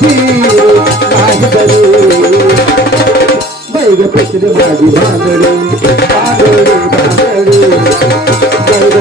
zero ಸಾಹಿಬರು ಬೈಗ ಪತ್ರ ಮಾಡಿ ಬಾಂಧರು ಬಾಂಧರು ಬಾಂಧರು ಬೈಗ